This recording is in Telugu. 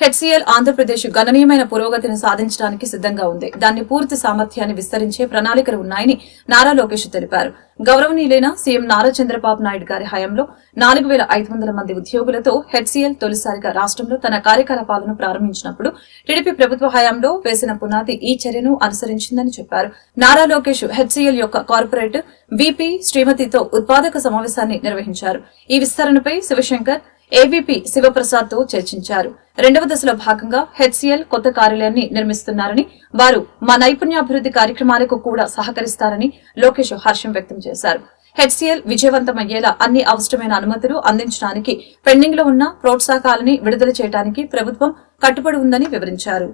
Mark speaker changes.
Speaker 1: హెచ్సిఎల్ ఆంధ్రప్రదేశ్ గణనీయమైన పురోగతిని సాధించడానికి సిద్ధంగా ఉంది. దాన్ని పూర్తి సామర్థ్యాన్ని విస్తరించే ప్రణాళికలు ఉన్నాయని నారా లోకేష్ తెలిపారు. గౌరవనీయులైన సీఎం నారా చంద్రబాబు నాయుడు గారి హయాంలో నాలుగు వేల ఐదు వందల మంది ఉద్యోగులతో హెచ్సిఎల్ తొలిసారిగా రాష్ట్రంలో తన కార్యకలాపాలను ప్రారంభించినప్పుడు టీడీపీ ప్రభుత్వ హయాంలో వేసిన పునాది ఈ చర్యను అనుసరించిందని చెప్పారు. నారా లోకేష్ హెచ్సిఎల్ యొక్క కార్పొరేట్ వీపీ శ్రీమతితో ఉత్పాదక సమావేశాన్ని నిర్వహించారు. ఈ విస్తరణపై శివశంకర్ ఏవీపీ శివప్రసాద్తో చర్చించారు. రెండవ దశలో భాగంగా హెచ్సిఎల్ కొత్త కార్యాలయాన్ని నిర్మిస్తున్నారని వారు మా నైపుణ్యాభివృద్ధి కార్యక్రమాలకు కూడా సహకరిస్తారని లోకేష్ హర్షం వ్యక్తం చేశారు. హెచ్సిఎల్ విజయవంతమయ్యేలా అన్ని అవసరమైన అనుమతులు అందించడానికి పెండింగ్లో ఉన్న ప్రోత్సాహకాలని విడుదల చేయడానికి ప్రభుత్వం కట్టుబడి ఉందని వివరించారు.